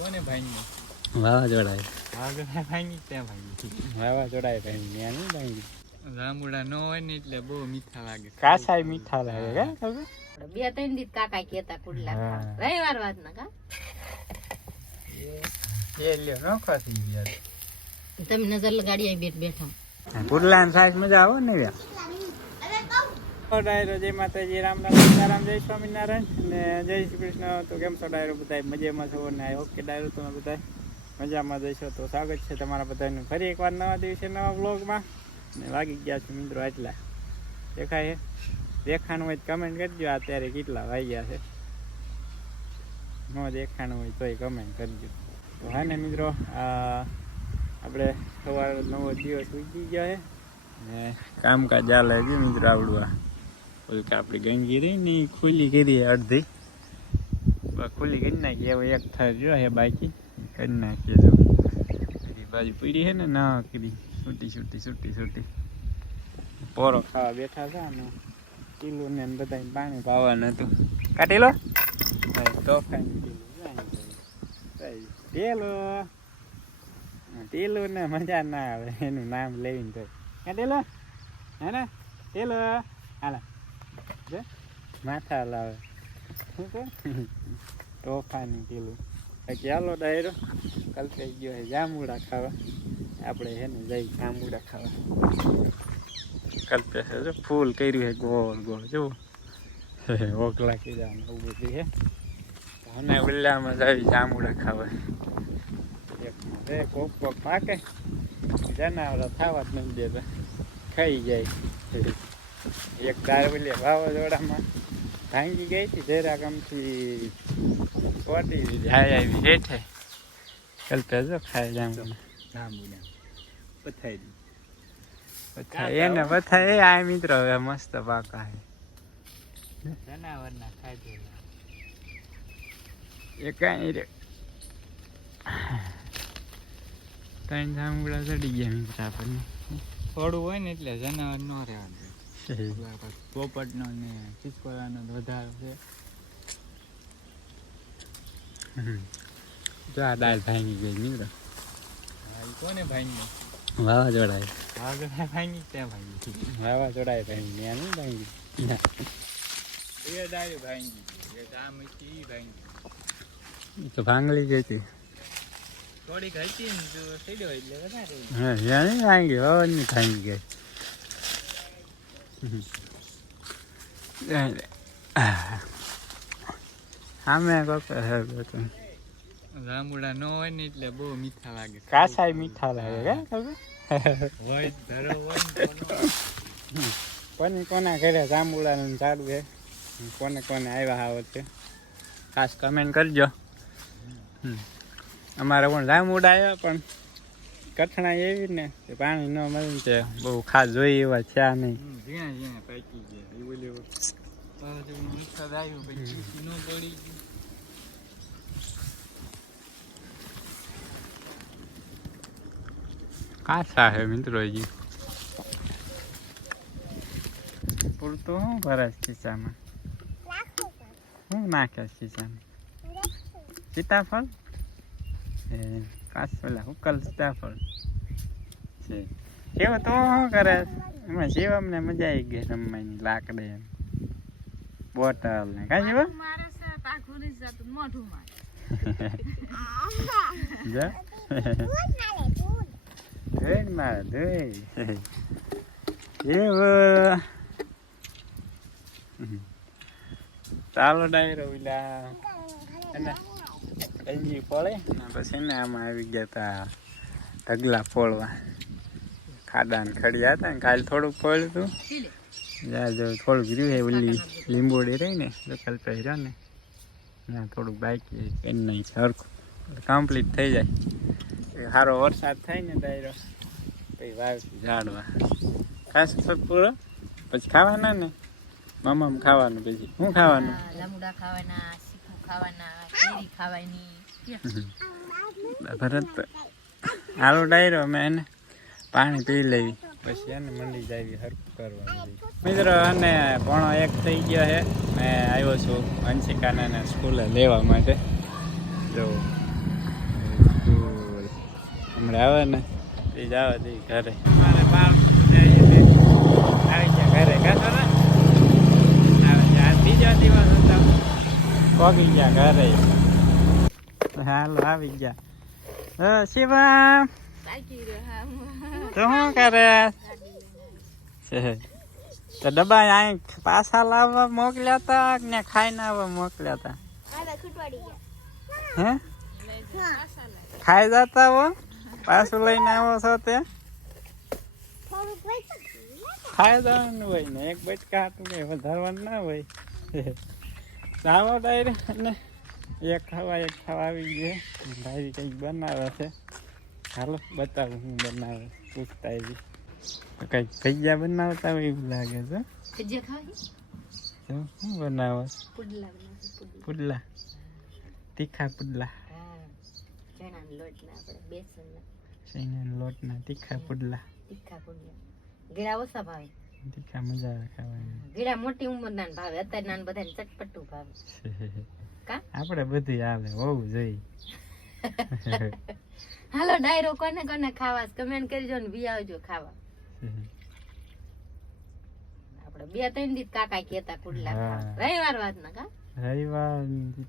કોને ભાંગી? વાવાઝોડા ભાંગી ત્યાં ભાંગી. વાવાઝોડા ભાંગી ત્યાં નહીં ભાંગી. જાંબુડા ન હોય ને એટલે બહુ મીઠા લાગે. કાસાય મીઠા લાગે કા ખબર? 2-3 દી કાકા કેતા કુડલા ખાવા. રવિવાર વાત ના કા એ લ્યો નો ખાસી યાર. તમે નજર લગાડી આવી બેઠા. પુડલા ને સાઈઝ મજા આવે ને યાર. ડાયરો જય માતાજી, રામ રામ સીતારામ, જય સ્વામિનારાયણ અને જય શ્રી કૃષ્ણ. તો કેમ છો ડાયરો બધા? મજામાં છો ને? ઓકે ડાયરો તમે બધા મજામાં જઈશો તો સ્વાગત છે તમારા બધાનું ફરી એકવાર નવા દિવસે નવા વ્લોગમાં. ને વાગી ગયા છે મિત્રો એટલા દેખાય દેખાણું હોય કમેન્ટ કરજો. અત્યારે કેટલા વાગ્યા છે ન દેખાણું હોય તોય કમેન્ટ કરજો. તો હા ને મિત્રો આપણે સવારે 9 દિવસ ઉગી ગયા છે ને કામકાજ ચાલે છે મિત્રો. આવડું ઓલું કે આપણી ગંજી રહી ને ખુલ્લી કરી અડધી ખુલ્લી કરી નાખીએ. હવે એક થર જો હે બાકી કરી નાખીએ. જો બધી બાજુ પીડી છે ને ના કરી છૂટી પોરો ખાવા બેઠા હતા ને કિલું ને બધા પાણી પાવાનું હતું. કાઢી લો તોફાની ટીલું ને મજા ના આવે એનું નામ લઈને તો કાઢી લો હે ને ટીલો હાલા માથા લાવે શું કહે તોફાની ટીલું. બાકી હાલો ડાયરો કલ્પાઈ ગયો છે જાંબુડા ખાવા. આપણે છે ને જઈ જાંબુડા ખાવા. કલ્પે છે જો ફૂલ કર્યું છે ગોળ ગોળ જુઓ ઓગલા કીધા એવું બધું છે. અને ઉલ્લામાં જાવી જાંબુડા ખાવા. એક કોક પાકે જનાવર ખાવા જ નથી દેતા ખાઈ જાય. એક દારવલી વાવાઝોડામાં ભાંગી ગઈ હતી જરાક આમથી ફોટી દીધી હાય આવી હેઠે. કલ્પે જો ખાય જાંબુડા પથાઈ એને પથાઈ આ મિત્રો હવે મસ્ત પાકા છે જનાવરના ખાધેલા એ કાંઈ રે. ત્રણ જાંબુડા ચડી ગયા મિત્રો આપણને. થોડું હોય ને એટલે જનાવર ન રહેવાનું. પોપટ નો ને ચીચકોરાનો વધારે છે. જો આ દાળ ભાંગી ગઈ મિત્રો. કોને ભાંગી? વાવાઝોડા ભાંગી ત્યાં ભાંગી. વાવાઝોડા ભાંગી ત્યાં નહીં ભાંગી. એ ડાળી ભાંગી એક આ મીઠી ભાંગી તો ભાંગલી ગઈ હતી થોડીક હતી ને તો સીડ્યો એટલે વધારે. હા ત્યાં નહીં ભાંગી વાવાની ભાંગી ગઈ. સામે કોક જાંબુડા ન હોય ને એટલે બહુ મીઠા લાગે. કાસાય મીઠા લાગે કા ખબર? હોય ધરો હોય કોને કોના ઘરે જાંબુડાનું ઝાડું છે કોને કોને આવ્યા આવત છે ખાસ કમેન્ટ કરજો. અમારે પણ જાંબુડા આવ્યા પણ કઠણાઈ એવી ને કે પાણી ન મળે છે બહુ ખાસ જોઈએ એવા થયા નહીં. ઝીણા ઝીણા પાકી ગયા એ બોલ્યો મીઠા આવ્યું પછી ન પડી ગયું. કાચા છે મિત્રો હજી પૂરતું શું ભરે ખીચામાં? શું નાખે ખીચામાં? સીતાફળ એ કાચ પેલા ઉકલ સીતાફળ છે. કેવું તો શું કરે એમાં શિવમ ને મજા આવી ગઈ રમવાની લાકડે બોટલ ને કાંઈ શિવમ ધોઈ મારે ધોઈ એવું ચાલો ડાયરો ઓલા એને કંજી ફોડે ને પછી ને આમાં આવી ગયા તા ઢગલા ફોડવા. ખાડા ને ખડિયા હતા ને કાલે થોડુંક ફોડ્યું હતું જ્યાં જો થોડુંક રહ્યું છે ઓલી લીંબોડી રહી ને દખલ પહેર્યા ને ત્યાં થોડુંક બાકી કરી નહીં સરખું કમ્પ્લીટ થઈ જાય. સારો વરસાદ થાય ને ડાયરો પછી વાવશું ઝાડવા ખાસ પૂરો પછી ખાવાના ને મામા ખાવાનું પછી શું ખાવાનું? જાંબુડા ખાવાના, શીખું ખાવાના, કેરી ખાવાની. ભરત હાલો ડાયરો અમે એને પાણી પી લેવી પછી એને મંડી જાવી હરકું કરવાનું મિત્રો. અને 1:30 થઈ ગયો છે. મેં આવ્યો છું અંશિકાને સ્કૂલે લેવા માટે. જો હમણાં આવે ને એ જવા દે ઘરે. મારે બાર આવી ગયા ઘરે કાઢો ને આવે છે. આ બીજો દિવસ હતો પગી ગયા ઘરે. હાલો આવી ગયા. શિવમ તો શું કરે તો ડબ્બા અહીં પાછા લાવવા મોકલ્યા હતા ને ખાઈને આવવા મોકલ્યા હતા હે ખાઈ જતા હો પાછું લઈને આવો છો તે ખાઈ જવાનું હોય ને એક બચકા હતું ને વધારવાનું ના હોય. આવો ડાયરેક્ટ ને એક ખાવા આવી ગયો. ભાઈ કંઈક બનાવે છે. હાલો બતાવું હું બનાવે પૂછતા એવી કંઈક ભજીયા બનાવતા હોય એવું લાગે છે. શું બનાવો? પુડલા તીખા પુડલા ચણાના લોટના તીખા પુડલા. ગીડા ઓછા ભાવે, તીખા મજા આવે ખાવાની. ગીડા મોટી ઉંમરના ભાવે, અત્યારના બધાને ચટપટું ભાવે. આપણે બધી હાલે હોવું જોઈએ. હાલો ડાયરો કોને કોને ખાવા કમેન્ટ કરજો ને બી આવજો ખાવા. આપણે 2-3 દિવસ કાકા કેતા કુડલા ખાવા. રવિવાર વાત ના કા રવિવાર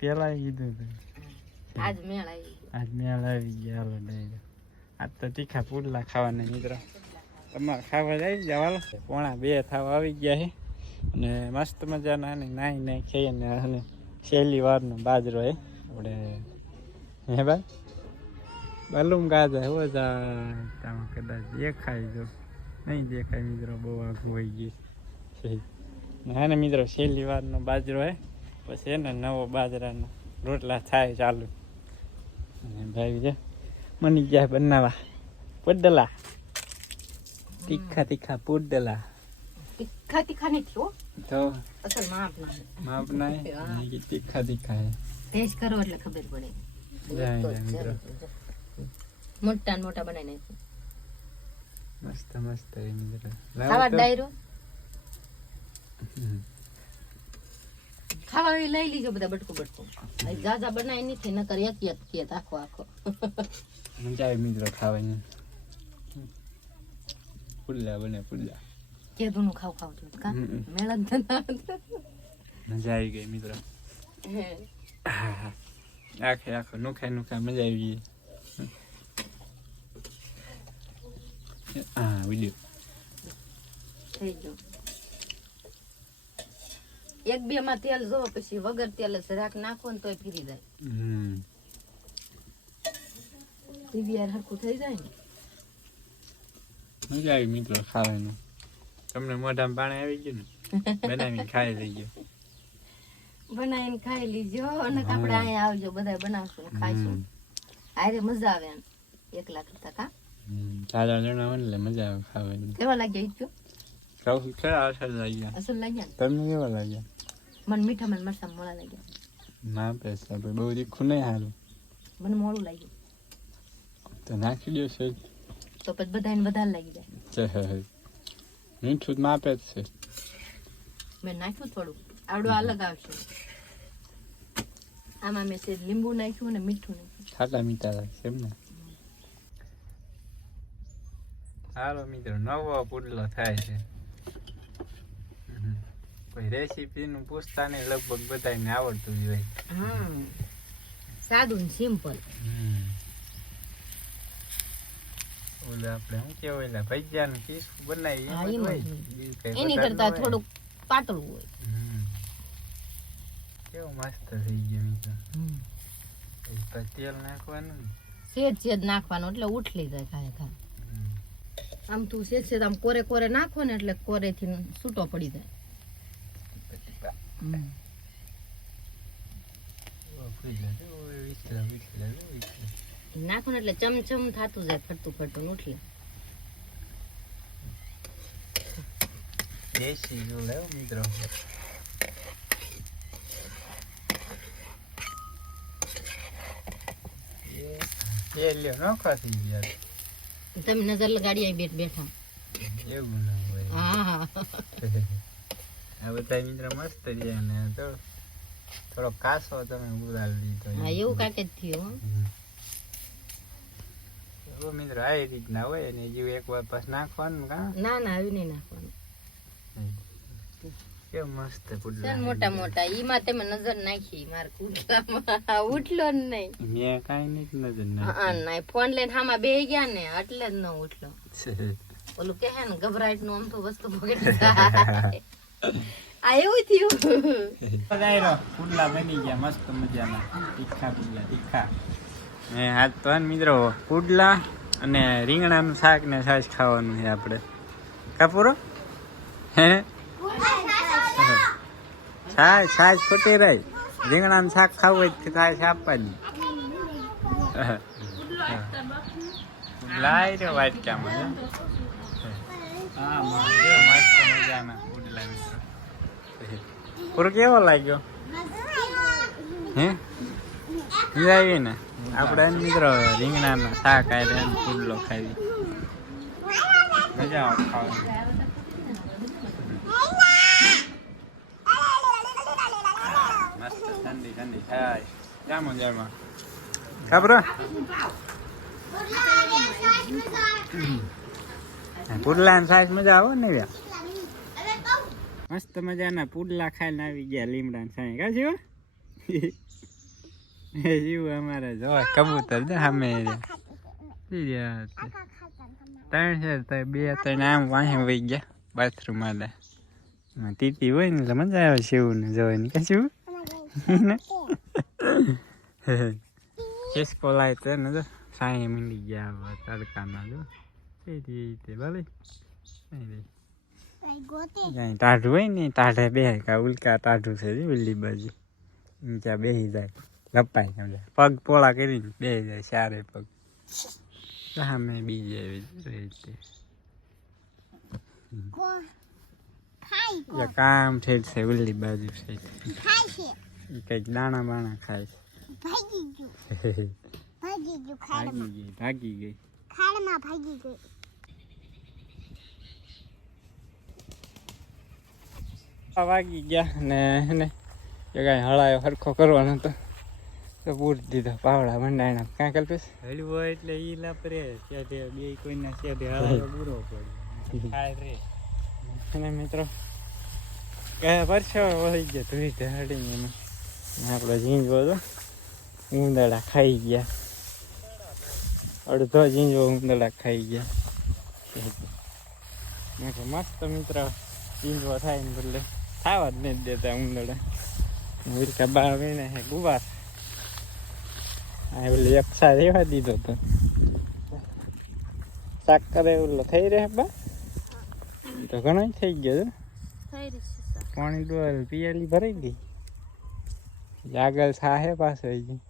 પેલા કીધું હતું. આજ મેળ આવી ગયો. આજ મેળ આવી ગયા. હાલો ડાયરો આજ તો તીખા પુડલા ખાવાના મિત્રો. તમારે ખાવા જાય જાવ હાલો. 1:30 થવા આવી ગયા છે અને મસ્ત મજાના નાહી નાહી ખાઈએ ને અને છેલ્લી વારનો બાજરો હે આપણે હે ભાઈ બલૂમ ગાજા હો જા તમે કદાચ દેખાય જો નહીં દેખાય મિત્રો બહુ આઘું હોય ગયું છે. હા ને મિત્રો છેલ્લી વારનો બાજરો હે પછી એને નવો બાજરાનો રોટલા થાય ચાલુ. અને ભાઈ છે મની ગયા બનાવવા પુડલા તીખા તીખા પુડલા. તીખા તીખા નહીં થયો તો અસલ માપ ના તીખા તીખા હે. ટેસ્ટ કરો એટલે ખબર પડે. મિત્રો મોટા ને મોટા બનાવી નાખો. મસ્ત મસ્ત હે મિત્રો. ખાવા ડાયરો ખાવા લઈ લીજો બધા બટકું બટકું. જાજા બનાવી નથી નકર એક એક કે આખો આખો મજા આવી મિત્રો ખાવાની. પુડલા બને પુડલા કેદું નું ખાવ ખાવ છું કા મેળ જ ના મજા આવી ગઈ મિત્રો. આખે આખો નુખા નુખા મજા આવી ગઈ. હા વિડીયો થઈ ગયો. 1-2 માં તેલ જો પછી વગર તેલ જરાક નાખો ને તોય ફરી જાય. પીવીઆર હરખું થઈ જાય ને મજા આવી મિત્રો ખાવાનું. તમને મોઢામાં પાણી આવી ગયું ને બનાવીને ખાઈ લઈ ગયો. બનાવીને ખાઈ લીજો અને આપણે અહીંયા આવજો બધા બનાવશું ને ખાઈશું. આરે મજા આવે એમ એકલા કરતા કા સારા જણા હોય એટલે મજા આવે ખાવાની. કેવા લાગ્યા ઈચ્છો ખાવું ખરા અસર લાગ્યા. અસલ લાગ્યા તમને કેવા લાગ્યા? મને મીઠા મને મરસા મોળા લાગ્યા. ના પૈસા બહુ તીખું નહીં હારું. મને મોળું લાગ્યું તો નાખી દો છે તો પછી બધાને વધારે લાગી જાય. મીઠું જ માપે જ છે. મેં નાખ્યું થોડું આવડું અલગ આવશે. આમાં મેં છે લીંબુ નાખ્યું ને મીઠું નાખ્યું. ખાટા મીઠા લાગશે એમ ને. હાલો મિત્રો નવો પુડલો થાય છે. કોઈ રેસીપી નું પૂછતા નહીં લગભગ બધાને આવડતું જ હોય. સાદું સિમ્પલ. ઓલે આપણે શું કેવાય ભજીયા નું પીસ બનાવી એની કરતા થોડુંક પાતળું હોય. કેવું મસ્ત થઈ ગયું મિત્રો. તેલ નાખવાનું સેજ નાખવાનું એટલે ઉઠલી જાય ખાય ખા. આમ તું સેજ આમ કોરે કોરે નાખો ને એટલે કોરે થી છૂટો પડી જાય. નાખો ને એટલે ચમચમ થાતું જાય ફરતું ફરતું ઉઠલે. દેશી જો લેવો મિત્રો. એ લ્યો નોખા થઈ ગયા. તમે નજર લગાડી અહીં બેઠા. એવું ના હોય. હા આ બધા મિત્રો મસ્ત રહ્યા ને તો થોડો કાસો તમે ઉડાડી દીધો. હા એવું કાંઈક જ થયું. મિત્રો મિત્રો આ રીતના હોય ને જીવ એક વાર પાસ નાખવાનું કા ના ના આવી નહીં નાખવાનું. કેમ મસ્ત છે પુડલા ને મોટા મોટા ઈમાં તમે નજર નાખી માર કુટલામાં ઉઠલો જ નહીં. મેં કાંઈ નહીં નજર હા ના ફોન લઈને હામાં બેહી ગયા ને એટલે જ ન ઉઠલો. ઓલું કહે ને ગભરાટ નું આમ તો વસ્તુ પકડી જાય. આ એવું થયું. પુડલા બની ગયા મસ્ત મજાના તીખા પુડલા તીખા. મેં હાથ તો મિત્રો પુડલા અને રીંગણાનું શાક ને છાશ ખાવાનું છે આપણે કાપુરો હે છાશ ખોટી રહી રીંગણાનું શાક ખાવું હોય તો છાશ આપવાની. લાઈ રહ્યો વાટકામાં હા મસ્ત મજાના પુડલા મિત્રો. પૂરો કેવો લાગ્યો હે મજા આવી ને આપણે મિત્રો રીંગણાના શાક આવે પુડલો ખાવી મજા આવે ખાવાની. મસ્ત ઠંડી ઠંડી થાય જામો જામા ખબર પુડલા સાઈઝ મજા આવે ને મસ્ત મજાના પુડલા ખાઈને આવી ગયા લીમડા સાઈ કા જીવ જીવ અમારે જો કબૂતર ને સામે ત્રણ છે બે ત્રણ આમ વાહે વહી ગયા બાથરૂમ માં તીતી હોય ને એટલે મજા આવે શિવ ને જોવાની કા શિવ ખિસકો લાય તો ને જો સાઈ મીંડી ગયા તડકામાં જો તે ભલે ટાઢું હોય ને ટાઢે બે કા ઉલ્કા ટાઢું છે ઉલ્લી બાજુ ત્યાં બેસી જાય લપાઈ સમજાય પગ પોળા કરીને બેસી જાય ચારે પગ સામે બીજે રીતે કામ છે ઉલ્લી બાજુ છે કઈક દાણા બાણા ખાય છે ભાગી ગઈ વાગી ગયા ને કઈ હળાયો હરખો કરવાનો તો પૂરી દીધો પાવડા મંડાણા કાં કલ્પેશ હળવું હોય એટલે ઈ લાપરે ત્યાં બે કોઈના ત્યાં હળાયો પૂરો પડે અને મિત્રો ગયા વર્ષો વહી ગયા ધોઈ હળીને એમાં આપણે ઝીંઝવો તો ઉંદરડા ખાઈ ગયા અડધો ઝીંઝવો ઉંદરડા ખાઈ ગયા મસ્ત મિત્ર ઝીંઝવો થાય ને બદલે ખાવા જ નહીં દેતા ઉંદરડા વિરકા બાર મહિને હે ગુવાર આ બોલે એક સા રેવા દીધો તો શાક કરે ઓલો થઈ રહે બા તો ઘણો થઈ ગયો પાણી ડોલ પિયાલી ભરાઈ ગઈ આગળ સાહે પાસે અહીં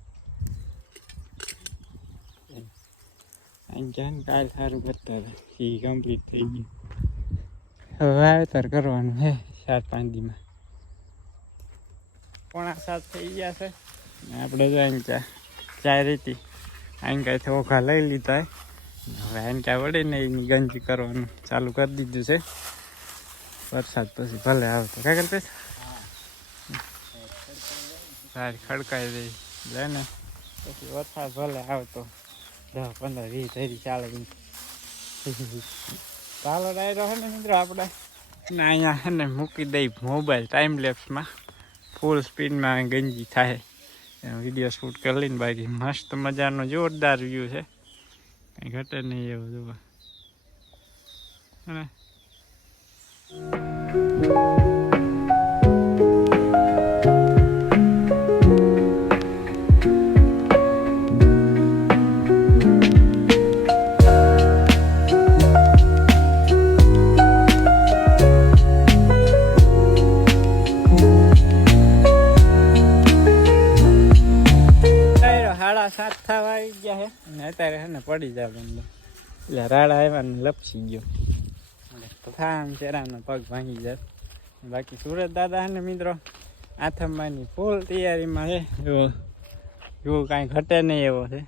કાલ સારું કરતા હતા એ કમ્પ્લીટ થઈ ગયું હવે વાવેતર કરવાનું હે 4-5 દીમાં 6:45 થઈ ગયા છે આપણે જો અહીં ચાય રેતી અહીં કાંઈથી ઓખા લઈ લીધા હવે અહીં કાંઈ વળે ને એની ગંજી કરવાનું ચાલુ કરી દીધું છે વરસાદ પછી ભલે આવતો કાંઈ કરતે સારી ખડકાઈ રહી લે ને પછી વરસાદ ભલે આવતો 10-15-20 ધરી ચાલે ચાલો ડાયરો હે ને મિત્રો આપણે ને અહીંયા હે ને મૂકી દઈ મોબાઈલ ટાઈમ લેપ્સમાં ફૂલ સ્પીડમાં ગંજી થાય એનો વિડીયો શૂટ કરી લઈને બાકી મસ્ત મજાનો જોરદાર વ્યૂ છે કંઈ ઘટે નહીં એવું જોવા સાત થવા આવી ગયા હે અને અત્યારે હે ને પડી જાય બંધ એટલે રાડા આવ્યા ને લપસી ગયો તો થામ ચહેરાનો પગ ભાંગી જાય બાકી સુરત દાદા હે ને મિત્રો આથમવાની ફૂલ તૈયારીમાં છે એવું કાંઈ ઘટે નહીં એવો છે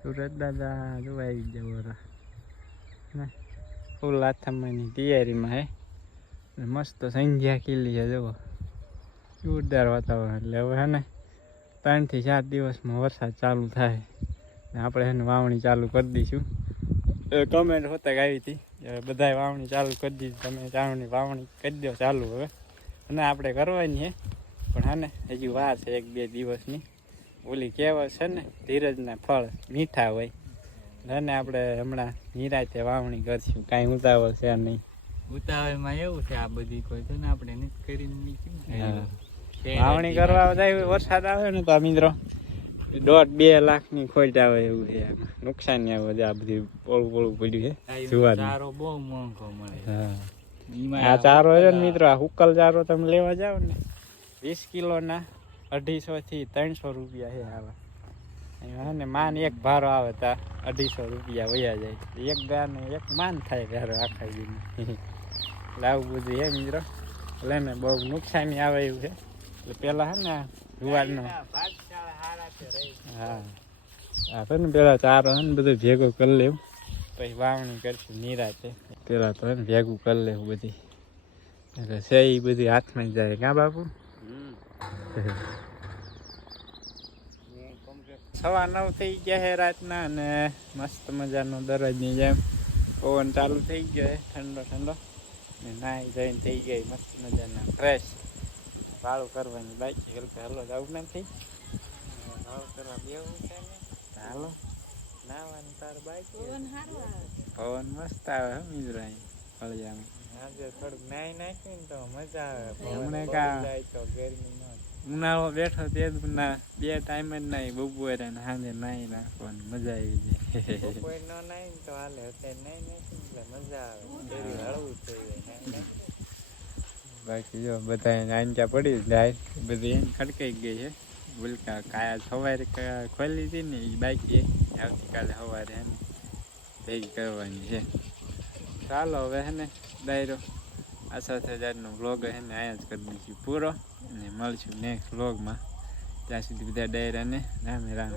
સુરત દાદા જોવા આવી ગયા ફૂલ આથમવાની તૈયારીમાં હે મસ્ત સંધ્યા ખીલી છે જુઓ જોરદાર વાતાવરણ એટલે હવે હે ને 3 થી 4 દિવસમાં વરસાદ ચાલુ થાય આપણે એને વાવણી ચાલુ કરી દઈશું. કમેન્ટ હોતા આવી હતી બધાએ વાવણી ચાલુ કરી દીધી, તમે ચાવણી વાવણી કરી દો ચાલુ હવે. અને આપણે કરવાની છે પણ હા ને હજી વાર છે 1-2 દિવસની. ઓલી કહેવત છે ને, ધીરજના ફળ મીઠા હોય. અને આપણે હમણાં નિરાંતે વાવણી કરશું, કાંઈ ઉતાવળ છે નહીં. ઉતાવળમાં એવું છે આ બધી કોઈ તો ને આપણે નથી કરીને વાવણી કરવા જાય વરસાદ આવે ને તો આ મિત્રો 1.5-2 લાખની ખોટ આવે એવું છે. નુકસાન આવે આ બધી પોળું પડ્યું છે જુવાર. ચારો બહુ મોંઘો મળે. આ ચારો છે ને મિત્રો, આ હુકલ ચારો તમે લેવા જાઓ ને 20 કિલોના 250 થી 300 રૂપિયા છે આવા. હા ને માન એક ભારો આવે તો 250 રૂપિયા વયા જાય. એક ગાને એક માન થાય ભારો આખા દીની. લાવું બધું હે મિત્રો, એટલે ને બહુ નુકસાની આવે એવું છે. એટલે પેલા હે ને જુવારનો હા તો ને પેલા ચારો હે ને બધું ભેગો કરી લેવું, પછી વાવણી કરશું નિરાંતે. પેલા તો હે ને ભેગું કરી લેવું બધી, એટલે છે એ બધી હાથમાં જાય. કાં બાપુ? 9:15 થઈ ગયા છે રાતના, અને મસ્ત મજાનો દરરોજની જેમ પવન ચાલુ થઈ ગયો છે ઠંડો ઠંડો. ને નાહી જઈને થઈ ગઈ મસ્ત મજાના ફ્રેશ. વાળું કરવાની બાકી હલકા હલો જવું નથી, વાળું કરવા બેવું છે ને હાલો નાવાનું તાર બાકી. પવન મસ્ત આવે હે મિત્રો અહીં ફળિયામાં. આજે થોડુંક નાહી નાખ્યું ને તો મજા આવે. હમણાં કા તો ગરમી ન ઉનાળો બેઠો તે જ 2 ટાઈમ જ નાહી, બપોરે ને સાંજે નાહી નાખવાની મજા આવી જાય. બપોરે ન નાહી ને તો હાલે, અત્યારે નાહી નાખી એટલે મજા આવે, શરીર હળવું થઈ જાય. બાકી જો બધા આંચા પડી જાય, બધી એને ખડકાઈ ગઈ છે. બુલકા કાયા સવારે ખોલી હતી ને એ બાકી આવતીકાલે સવારે એને ભેગી કરવાની છે. ચાલો હવે હે ને ડાયરો આ સાથે જ આજનો વ્લોગ હે ને અહીંયા જ કરી દઈશું પૂરો, અને મળશું નેક્સ્ટ વ્લોગમાં. ત્યાં સુધી બધા ડાયરાને રામે રામ.